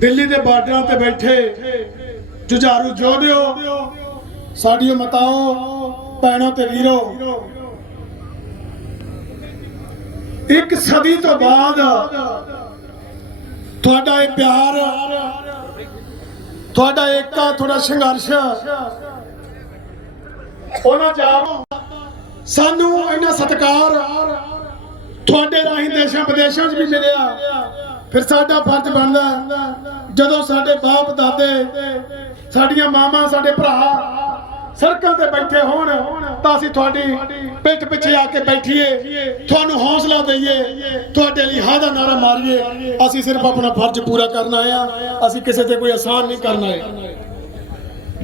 ਦਿੱਲੀ ਦੇ ਬਾਰਡਰਾਂ ਤੇ ਬੈਠੇ ਜੁਝਾਰੂ ਜੋਧਿਓ ਸਾਡੀਓ ਮਤਾਓ ਭੈਣੋ ਤੇ ਵੀਰੋ। ਇੱਕ ਸਦੀ ਤੋਂ ਬਾਅਦ ਤੁਹਾਡਾ ਇਹ ਪਿਆਰ, ਤੁਹਾਡਾ ਏਕਾ ਤੁਹਾਡਾ ਸੰਘਰਸ਼, ਉਹਨਾਂ ਜਾਵੋ। ਸਾਨੂੰ ਇੰਨਾ ਸਤਿਕਾਰ, ਤੁਹਾਡੇ ਰਾਹੀਂ ਦੇਸ਼ਾਂ ਵਿਦੇਸ਼ਾਂ 'ਚ ਵੀ ਮਿਲਿਆ। ਫਿਰ ਸਾਡਾ ਫਰਜ਼ ਬਣਦਾ ਜਦੋਂ ਸਾਡੇ ਬਾਪ, ਦਾਦੇ, ਸਾਡੀਆਂ ਮਾਵਾਂ, ਸਾਡੇ ਭਰਾ ਸੜਕਾਂ ਤੇ ਬੈਠੇ ਹੋਣ, ਤਾਂ ਅਸੀਂ ਤੁਹਾਡੀ ਪਿੱਠ ਪਿੱਛੇ ਆ ਕੇ ਬੈਠੀਏ। ਤੁਹਾਨੂੰ ਹੌਸਲਾ ਦਈਏ। ਤੁਹਾਡੇ ਲਈ ਹਾਂ ਦਾ ਨਾਰਾ ਮਾਰੀਏ। ਅਸੀਂ ਸਿਰਫ ਆਪਣਾ ਫਰਜ਼ ਪੂਰਾ ਕਰਨਾ ਆਏ ਆ। ਅਸੀਂ ਕਿਸੇ ਤੇ ਕੋਈ ਆਸਾਨ ਨਹੀਂ ਕਰਨਾ ਆਏ।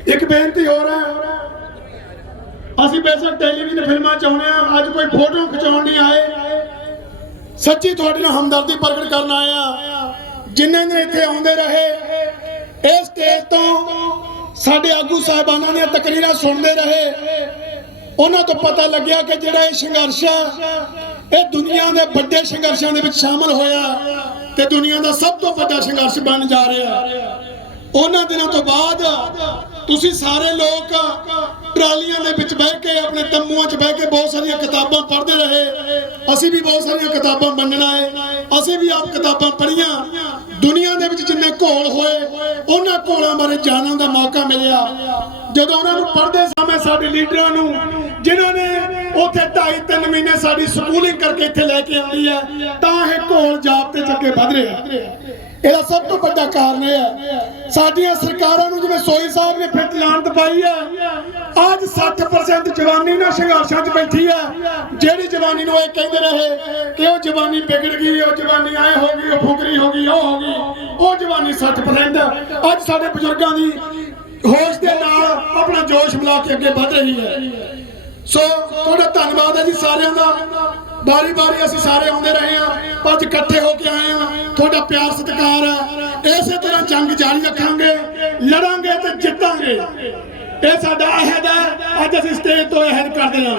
ਇੱਕ ਬੇਨਤੀ ਹੋਰ ਹੈ। ਅਸੀਂ ਬੇਸ਼ੱਕ ਟੈਲੀਵਿਜ਼ਨ ਫਿਲਮਾਂ ਚਾਹੁੰਦੇ ਆ ਅੱਜ ਕੋਈ ਫੋਟੋ ਖਿਚਾਉਣ ਨਹੀਂ ਆਏ। ਸੱਚੀ ਤੁਹਾਡੇ ਨਾਲ ਹਮਦਰਦੀ ਪ੍ਰਗਟ ਕਰਨ ਆਇਆ। ਆ ਜਿੰਨੇ ਇੱਥੇ ਆਉਂਦੇ ਰਹੇ, ਇਸ ਸਟੇਜ ਤੋਂ ਸਾਡੇ ਆਗੂ ਸਾਹਿਬਾਨਾਂ ਦੀਆਂ ਤਕਰੀਰਾਂ ਸੁਣਦੇ ਰਹੇ। ਉਹਨਾਂ ਤੋਂ ਪਤਾ ਲੱਗਿਆ ਕਿ ਜਿਹੜਾ ਇਹ ਸੰਘਰਸ਼ ਆ, ਇਹ ਦੁਨੀਆ ਦੇ ਵੱਡੇ ਸੰਘਰਸ਼ਾਂ ਦੇ ਵਿੱਚ ਸ਼ਾਮਲ ਹੋਇਆ ਤੇ ਦੁਨੀਆ ਦਾ ਸਭ ਤੋਂ ਵੱਡਾ ਸੰਘਰਸ਼ ਬਣ ਜਾ ਰਿਹਾ। ਉਹਨਾਂ ਦਿਨਾਂ ਤੋਂ ਬਾਅਦ ਤੁਸੀਂ ਸਾਰੇ ਲੋਕ ਟਰਾਲੀਆਂ ਦੇ ਵਿੱਚ ਬਹਿ ਕੇ, ਆਪਣੇ ਤੰਬੂਆਂ 'ਚ ਬਹਿ ਕੇ ਬਹੁਤ ਸਾਰੀਆਂ ਕਿਤਾਬਾਂ ਪੜ੍ਹਦੇ ਰਹੇ। ਅਸੀਂ ਵੀ ਬਹੁਤ ਸਾਰੀਆਂ ਕਿਤਾਬਾਂ ਮੰਨਣਾ ਹੈ ਅਸੀਂ ਵੀ ਆਪ ਕਿਤਾਬਾਂ ਪੜ੍ਹੀਆਂ। ਦੁਨੀਆ ਦੇ ਵਿੱਚ ਜਿੰਨੇ ਘੋਲ ਹੋਏ, ਉਹਨਾਂ ਘੋਲਾਂ ਬਾਰੇ ਜਾਣਨ ਦਾ ਮੌਕਾ ਮਿਲਿਆ। ਜਦੋਂ ਉਹਨਾਂ ਨੂੰ ਪੜ੍ਹਦੇ ਸਮੇਂ ਸਾਡੇ ਲੀਡਰਾਂ ਨੂੰ, ਜਿਨ੍ਹਾਂ ਨੇ ਉੱਥੇ 2.5 3 ਮਹੀਨੇ ਸਾਡੀ ਸਕੂਲਿੰਗ ਕਰਕੇ ਇੱਥੇ ਲੈ ਕੇ ਆਉਂਦੀ ਹੈ, ਤਾਂ ਇਹ ਘੋਲ ਜਾਬਤੇ ਚ ਅੱਗੇ ਵਧ ਰਿਹਾ ਇਹਦਾ ਸਭ ਤੋਂ ਵੱਡਾ ਕਾਰਨ ਇਹ ਹੈ, ਸਾਡੀਆਂ ਸਰਕਾਰਾਂ ਨੂੰ ਜਿਵੇਂ ਸੋਈ ਸਾਹਿਬ ਨੇ ਫਿਰ ਲਾਂਤ ਪਾਈ ਹੈ, ਅੱਜ 60% ਜਵਾਨੀ ਨਾਲ ਸੰਘਰਸ਼ਾਂ 'ਚ ਬੈਠੀ ਹੈ। ਜਿਹੜੀ ਜਵਾਨੀ ਨੂੰ ਇਹ ਕਹਿੰਦੇ ਰਹੇ ਕਿ ਉਹ ਜਵਾਨੀ ਵਿਗੜ ਗਈ, ਉਹ ਜਵਾਨੀ ਐ ਹੋ ਗਈ, ਉਹ ਫੁਕਰੀ ਹੋ ਗਈ, ਉਹ ਹੋ ਗਈ, ਉਹ ਜਵਾਨੀ 60% ਅੱਜ ਸਾਡੇ ਬਜ਼ੁਰਗਾਂ ਦੀ ਹੋਸ਼ ਦੇ ਨਾਲ ਆਪਣਾ ਜੋਸ਼ ਮਿਲਾ ਕੇ ਅੱਗੇ ਵਧ ਰਹੀ ਹੈ। ਸੋ ਤੁਹਾਡਾ ਧੰਨਵਾਦ ਹੈ ਜੀ ਸਾਰਿਆਂ ਦਾ। ਬਾਰੀ ਬਾਰੀ ਅਸੀਂ ਸਾਰੇ ਆਉਂਦੇ ਰਹੇ ਆ ਅੱਜ ਇਕੱਠੇ ਹੋ ਕੇ ਆਏ ਆ ਤੁਹਾਡਾ ਪਿਆਰ ਸਤਿਕਾਰ ਹੈ। ਇਸੇ ਤਰ੍ਹਾਂ ਜੰਗ ਜਾਰੀ ਰੱਖਾਂਗੇ, ਲੜਾਂਗੇ ਤੇ ਜਿੱਤਾਂਗੇ। ਇਹ ਸਾਡਾ ਅਹਿਦ ਹੈ। ਅੱਜ ਅਸੀਂ ਸਟੇਜ ਤੋਂ ਅਹਿਦ ਕਰਦੇ ਹਾਂ।